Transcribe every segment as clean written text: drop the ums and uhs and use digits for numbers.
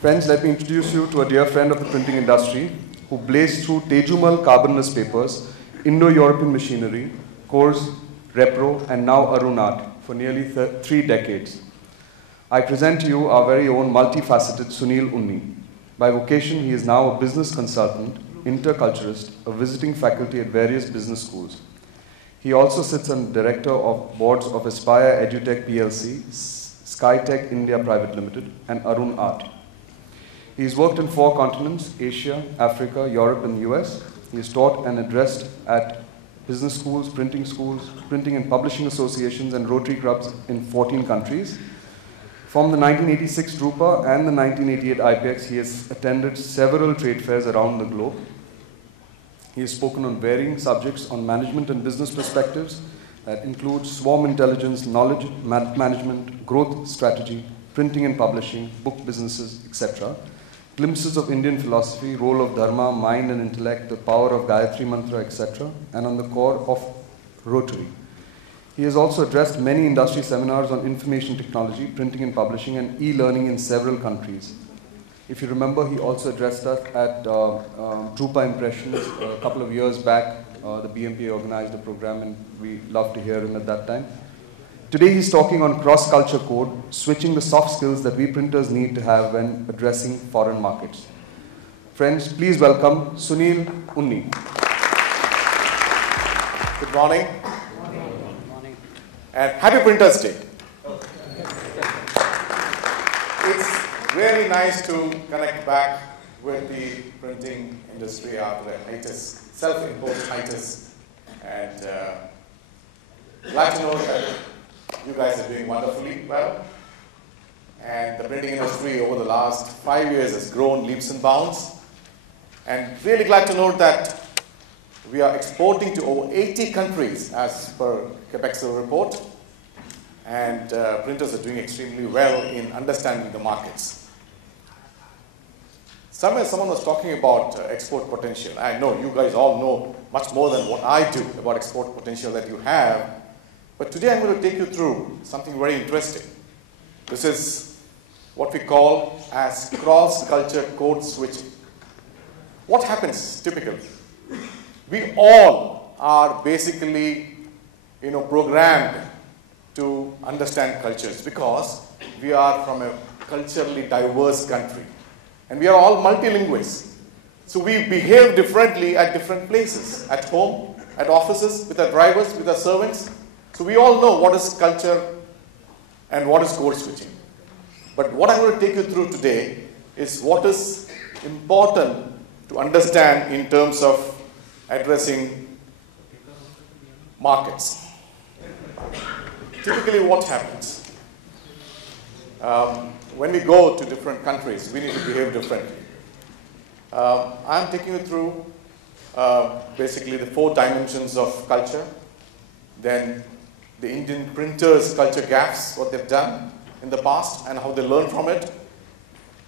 Friends, let me introduce you to a dear friend of the printing industry who blazed through Tejumal carbonless papers, Indo-European machinery, Coors, Repro, and now Arun Art for nearly 3 decades. I present to you our very own multifaceted Sunil Unni. By vocation, he is now a business consultant, interculturalist, a visiting faculty at various business schools. He also sits on director of boards of Aspire EduTech PLC, Skytech India Private Limited, and Arun Art. He has worked in 4 continents, Asia, Africa, Europe, and the US. He has taught and addressed at business schools, printing and publishing associations, and Rotary clubs in 14 countries. From the 1986 Drupa and the 1988 IPX, he has attended several trade fairs around the globe. He has spoken on varying subjects on management and business perspectives that include swarm intelligence, knowledge management, growth strategy, printing and publishing, book businesses, etc. Glimpses of Indian philosophy, role of dharma, mind and intellect, the power of Gayatri Mantra, etc. And on the core of Rotary. He has also addressed many industry seminars on information technology, printing and publishing, and e-learning in several countries. If you remember, he also addressed us at Drupa Impressions a couple of years back. The BMPA organized a program, and we loved to hear him at that time. Today he's talking on cross-culture code, switching the soft skills that we printers need to have when addressing foreign markets. Friends, please welcome Sunil Unni. Good morning. And happy Printers Day. It's really nice to connect back with the printing industry after a hiatus, self-imposed hiatus. And glad to know that you guys are doing wonderfully well. And the printing industry over the last 5 years has grown leaps and bounds. And really glad to note that we are exporting to over 80 countries as per Quebec's report. And printers are doing extremely well in understanding the markets. Somewhere someone was talking about export potential. I know you guys all know much more than what I do about export potential that you have. But today I'm going to take you through something very interesting. This is what we call as cross-culture code switching. What happens typically? We all are basically, programmed to understand cultures because we are from a culturally diverse country. And we are all multilinguals. So we behave differently at different places, at home, at offices, with our drivers, with our servants. So we all know what is culture and what is code switching. But what I'm going to take you through today is what is important to understand in terms of addressing markets. Typically what happens? When we go to different countries, we need to behave differently. I'm taking you through basically the 4 dimensions of culture. Then the Indian printers' culture gaffes, what they've done in the past and how they learn from it.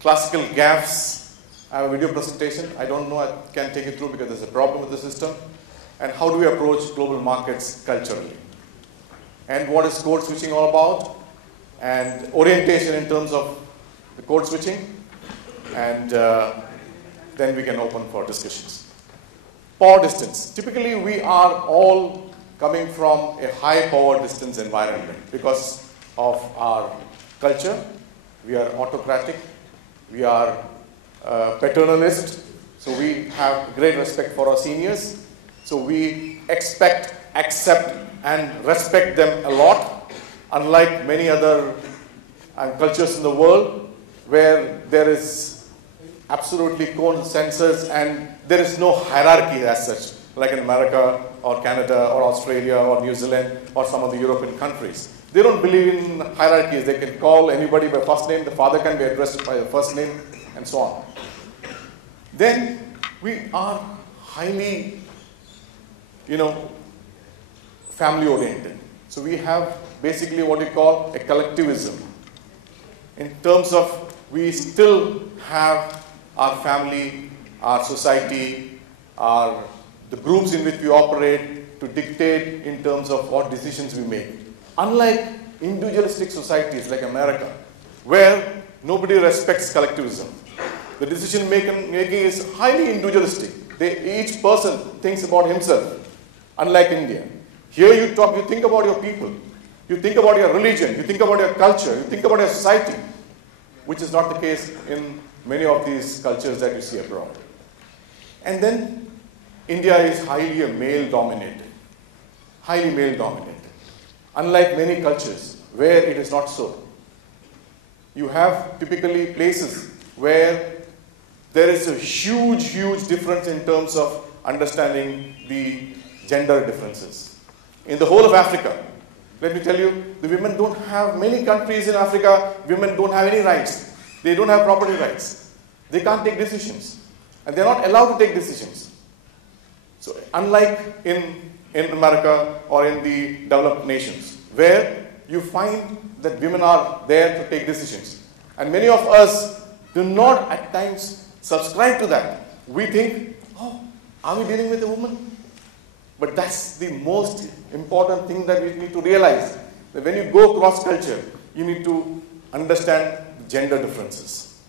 Classical gaffes, I have a video presentation. I don't know, I can't take it through because there's a problem with the system. And how do we approach global markets culturally? And what is code switching all about? And orientation in terms of the code switching. And then we can open for discussions. Power distance. Typically, we are all coming from a high power distance environment because of our culture. We are autocratic. We are paternalist. So we have great respect for our seniors. So we expect, accept, and respect them a lot, unlike many other cultures in the world where there is absolutely consensus and there is no hierarchy as such, like in America or Canada or Australia or New Zealand or some of the European countries. They don't believe in hierarchies. They can call anybody by first name. The father can be addressed by the first name and so on. Then we are highly, family oriented. So we have basically what we call a collectivism. In terms of we still have our family, our society, the groups in which we operate to dictate in terms of what decisions we make. Unlike individualistic societies like America, where Nobody respects collectivism. The decision making is highly individualistic. Each person thinks about himself, unlike India. Here you think about your people, you think about your religion, you think about your culture, you think about your society, which is not the case in many of these cultures that you see abroad. And then India is highly male-dominated, unlike many cultures where it is not so. You have typically places where there is a huge difference in terms of understanding the gender differences. In the whole of Africa, let me tell you, the women don't have, many countries in Africa, women don't have any rights. They don't have property rights. They can't take decisions. And they're not allowed to take decisions. So unlike in America or in the developed nations, where you find that women are there to take decisions. And many of us do not at times subscribe to that. We think, oh, are we dealing with a woman? But that's the most important thing that we need to realize. That when you go cross culture, you need to understand gender differences.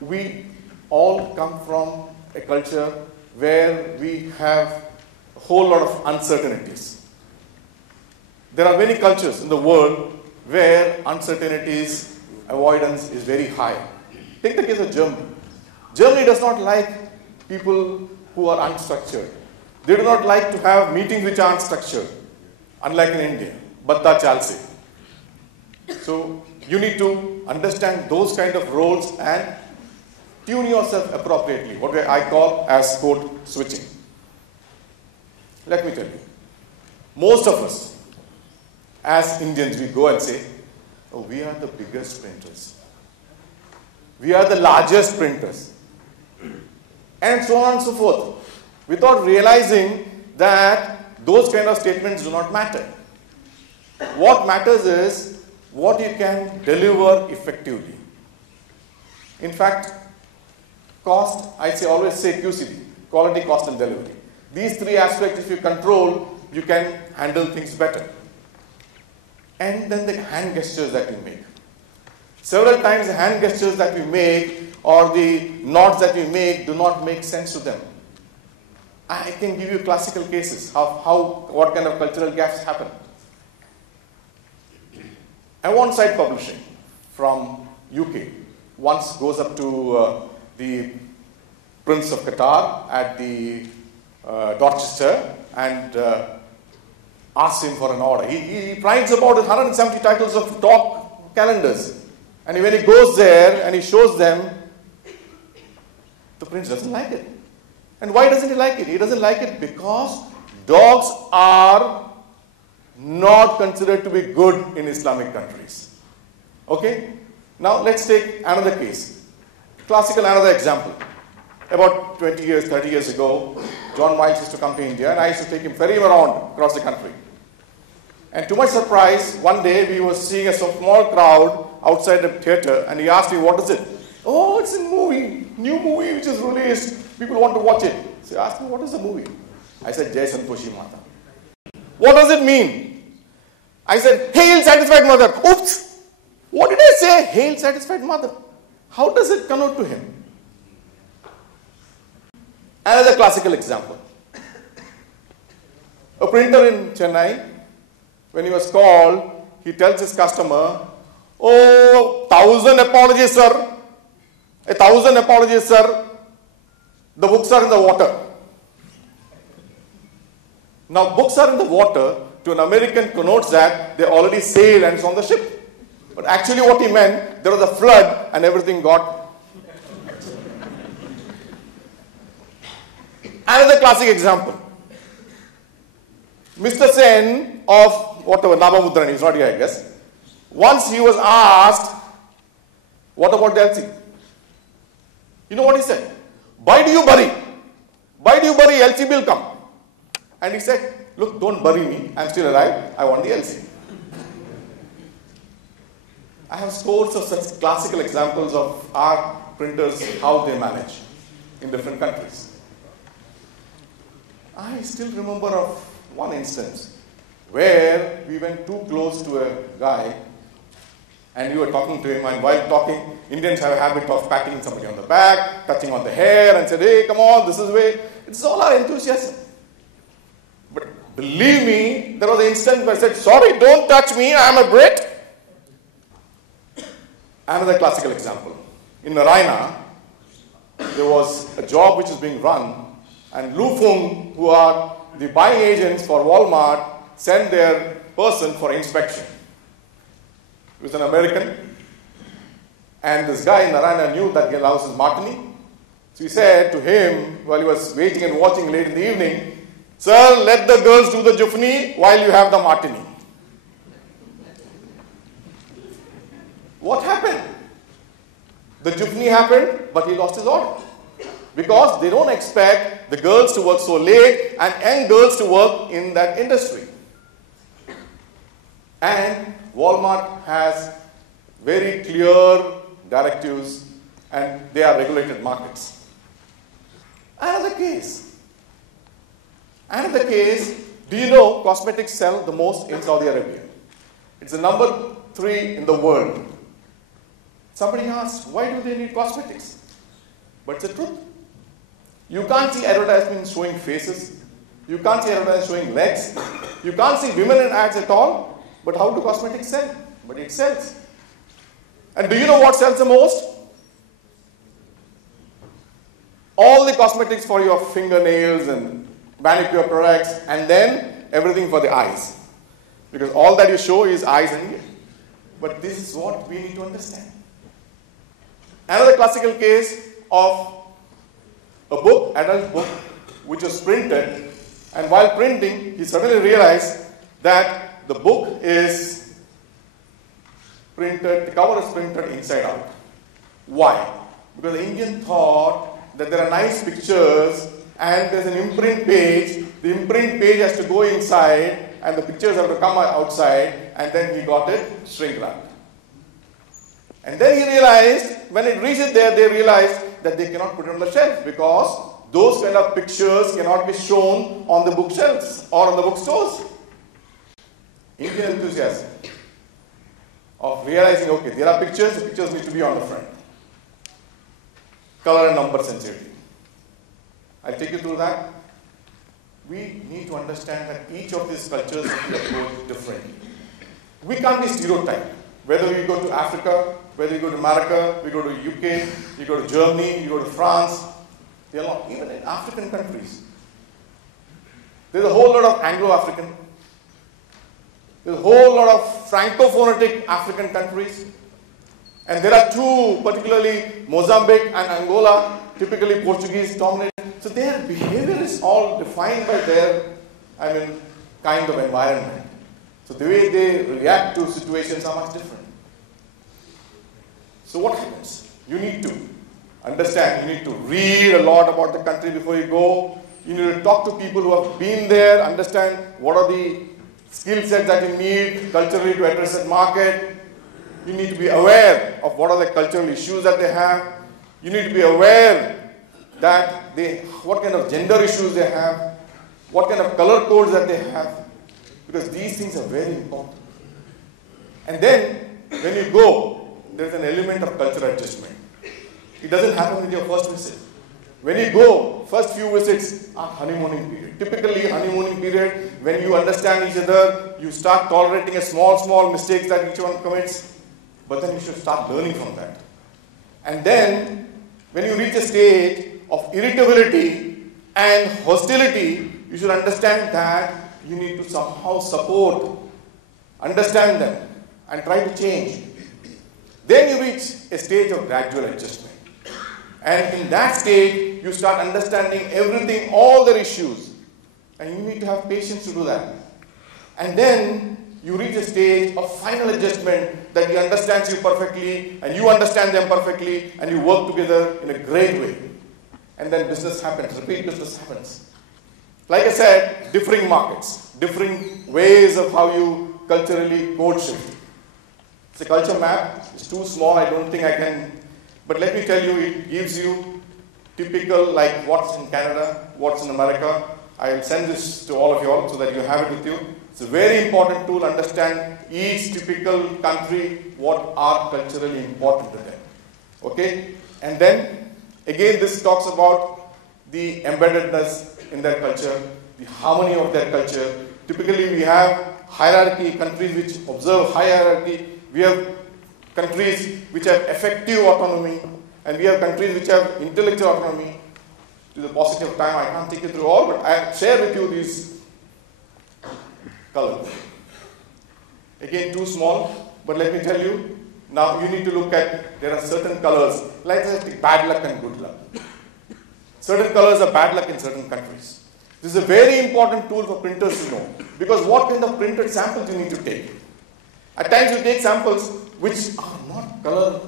We all come from a culture where we have a whole lot of uncertainties. There are many cultures in the world where uncertainties, avoidance is very high. Take the case of Germany. Germany does not like people who are unstructured. They do not like to have meetings which are unstructured, unlike in India. Batta chalse. So you need to understand those kind of roles and tune yourself appropriately, what I call as code switching. Let me tell you, most of us, as Indians, we go and say, oh, we are the biggest printers. We are the largest printers. And so on and so forth. Without realizing that those kind of statements do not matter. What matters is what you can deliver effectively. In fact, cost, I always say QCD, quality, cost and delivery. These three aspects, if you control, you can handle things better. And then the hand gestures that you make. Several times the hand gestures that we make or the nods that we make do not make sense to them. I can give you classical cases of what kind of cultural gaps happen. A one-side publishing from UK once goes up to the Prince of Qatar at the Dorchester and asks him for an order. He writes about 170 titles of dog calendars. And when he goes there and he shows them, the prince doesn't like it. And why doesn't he like it? He doesn't like it because dogs are not considered to be good in Islamic countries. Okay? Now let's take another case. Another example. About 20 years, 30 years ago, John Miles used to come to India and I used to take him ferry him around across the country. And to my surprise, one day we were seeing a small crowd outside the theatre and he asked me, what is it? Oh, it's a movie, new movie which is released. People want to watch it. So he asked me, what is the movie? I said, Jai Santoshi Mata. What does it mean? I said, Hail Satisfied Mother. Oops! What did I say? Hail Satisfied Mother. How does it connote to him? Another classical example. A printer in Chennai, when he was called, he tells his customer, oh, 1,000 apologies, sir. 1,000 apologies, sir. The books are in the water. Now, books are in the water to an American connotes that they already sailed and it's on the ship. But actually what he meant, there was a flood and everything got. Another classic example. Mr. Sen of whatever, Nabamudran, he's not here, I guess. Once he was asked, what about the LC? You know what he said? Why do you bury? Why do you bury? LC will come. And he said, look, don't bury me. I'm still alive. I want the LC. I have scores of such classical examples of our printers, how they manage in different countries. I still remember of one instance where we went too close to a guy and you were talking to him, and while talking, Indians have a habit of patting somebody on the back, touching on the hair, and said, hey, come on, this is the way. It's all our enthusiasm. But believe me, there was an instance where I said, sorry, don't touch me, I am a Brit. Another classical example. In Narayana, there was a job which is being run, and Lufung, who are the buying agents for Walmart, sent their person for inspection. He was an American, and this guy in Narayana knew that he allows his martini. So he said to him, while he was waiting and watching late in the evening, sir, let the girls do the jufni while you have the martini. What happened? The jufni happened, but he lost his order. Because they don't expect the girls to work so late and young girls to work in that industry. And Walmart has very clear directives, and they are regulated markets. Another case, do you know cosmetics sell the most in Saudi Arabia? It's the number 3 in the world. Somebody asked, why do they need cosmetics? But it's the truth. You can't see advertisements showing faces. You can't see advertisements showing legs. You can't see women in ads at all. But how do cosmetics sell? But it sells. And do you know what sells the most? All the cosmetics for your fingernails and manicure products, and then everything for the eyes. Because all that you show is eyes and ears. But this is what we need to understand. Another classical case of a book, adult book, which was printed, and while printing, he suddenly realized that the book is printed, the cover is printed inside out. Why? Because the Indian thought that there are nice pictures and there's an imprint page. The imprint page has to go inside and the pictures have to come outside, and then he got it shrink wrapped. And then he realized, when it reached there, they realized that they cannot put it on the shelf because those kind of pictures cannot be shown on the bookshelves or on the bookstores. Indian enthusiasm of realizing, okay, there are pictures, the pictures need to be on the front. Color and number sensitivity. I'll take you through that. We need to understand that each of these cultures will approach differently. We can't be stereotyped. Whether we go to Africa, whether you go to America, we go to UK, you go to Germany, you go to France, they are not, even in African countries. There's a whole lot of Anglo-African, there's a whole lot of Francophonetic African countries, and there are two, particularly Mozambique and Angola, typically Portuguese dominated. So their behavior is all defined by their, kind of environment. So the way they react to situations are much different. So what happens? You need to understand, you need to read a lot about the country before you go. You need to talk to people who have been there, understand what are the skill sets that you need culturally to address that market. You need to be aware of what are the cultural issues that they have. You need to be aware that what kind of gender issues they have, what kind of color codes that they have, because these things are very important. And then, when you go, there's an element of cultural adjustment. It doesn't happen with your first visit. When you go, first few visits are honeymooning period. Typically, honeymooning period, when you understand each other, you start tolerating a small mistakes that each one commits, but then you should start learning from that. And then, when you reach a stage of irritability and hostility, you should understand that you need to somehow support, understand them, and try to change. Then you reach a stage of gradual adjustment. And in that stage, you start understanding everything, all their issues. And you need to have patience to do that. And then you reach a stage of final adjustment that he understands you perfectly, and you understand them perfectly, and you work together in a great way. And then business happens, repeat business happens. Like I said, differing markets, differing ways of how you culturally code shift. It's a culture map. It's too small, I don't think I can. But let me tell you, it gives you typical, like what's in Canada, what's in America, I will send this to all of you all so that you have it with you. It's a very important tool to understand each typical country, what are culturally important to them. Okay? And then, again, this talks about the embeddedness in their culture, the harmony of their culture. Typically, we have hierarchy, countries which observe hierarchy. We have countries which have effective autonomy, and we have countries which have intellectual autonomy. To the positive time, I can't take you through all, but I share with you these colors. Again, too small, but let me tell you, now you need to look at, there are certain colors, like bad luck and good luck. Certain colors are bad luck in certain countries. This is a very important tool for printers to know, because what kind of printed samples you need to take. At times you take samples which are not color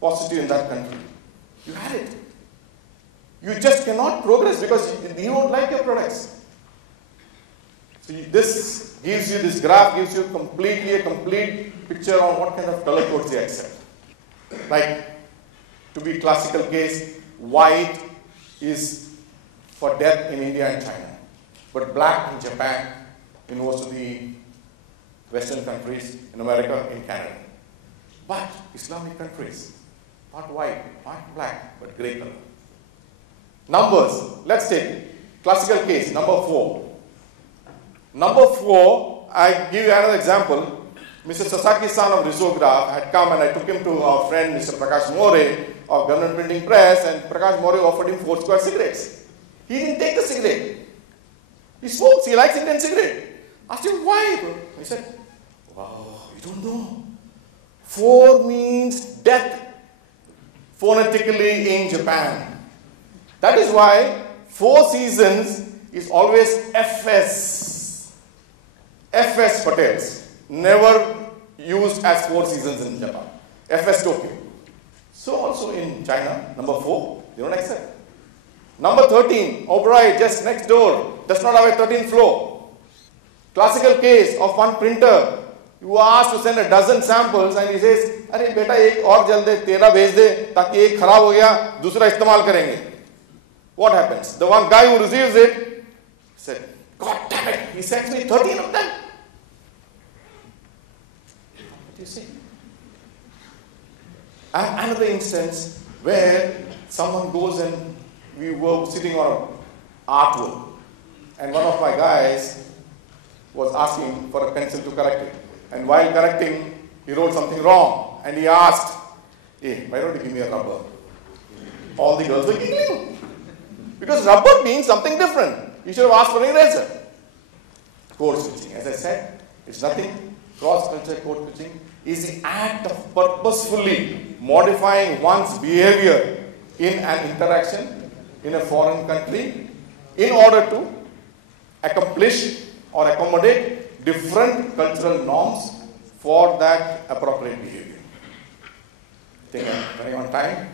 positive in that country. You had it. You just cannot progress because you don't like your products. So this gives you, this graph gives you a complete picture on what kind of color codes they accept. Like, to be classical case, white is for death in India and China, but black in Japan, in most of the Western countries, in America, in Canada. But Islamic countries, not white, not black, but grey color. Numbers, let's take classical case, number 4. Number 4, I give you another example. Mr. Sasaki-san of Risograph had come and I took him to our friend Mr. Prakash More of Government Printing Press, and Prakash More offered him 4 square cigarettes. He didn't take the cigarette. He smokes, he likes Indian cigarette. Asked him, why? He said, wow, you don't know. 4 means death phonetically in Japan. That is why 4 seasons is always FS. FS hotels. Never used as 4 seasons in Japan. FS Tokyo. So also in China, number 4, they don't accept. Number 13, Oberoi, just next door, does not have a 13th floor. Classical case of one printer. You are asked to send a dozen samples and he says, अरे बेटा एक और जल्द दे, 13 भेज दे, ताकि एक खराब हो गया, दूसरा इस्तेमाल करेंगे. What happens? The one guy who receives it said, God damn it, he sends me 13 of them. What do you see? I have another instance where someone goes and we were sitting on artwork, and one of my guys was asking for a pencil to correct it. And while correcting, he wrote something wrong, and he asked, hey, why don't you give me a rubber? All the girls were giggling. Because rubber means something different. You should have asked for an eraser. Code switching, as I said, it's nothing. Cross-culture code switching is the act of purposefully modifying one's behavior in an interaction in a foreign country in order to accomplish or accommodate different cultural norms for that appropriate behavior. I think I'm running on time.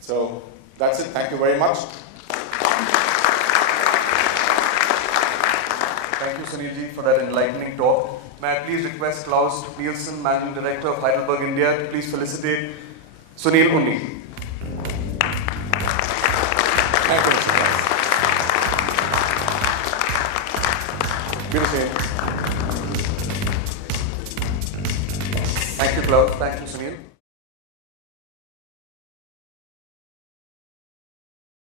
So that's it. Thank you very much. Thank you, Sunilji, for that enlightening talk. May I please request Klaus Nielsen, Managing Director of Heidelberg, India, to please felicitate Sunil Unni. Thank you, Mr. Beautiful. Thank you, Klaus. Thank you, Sunil.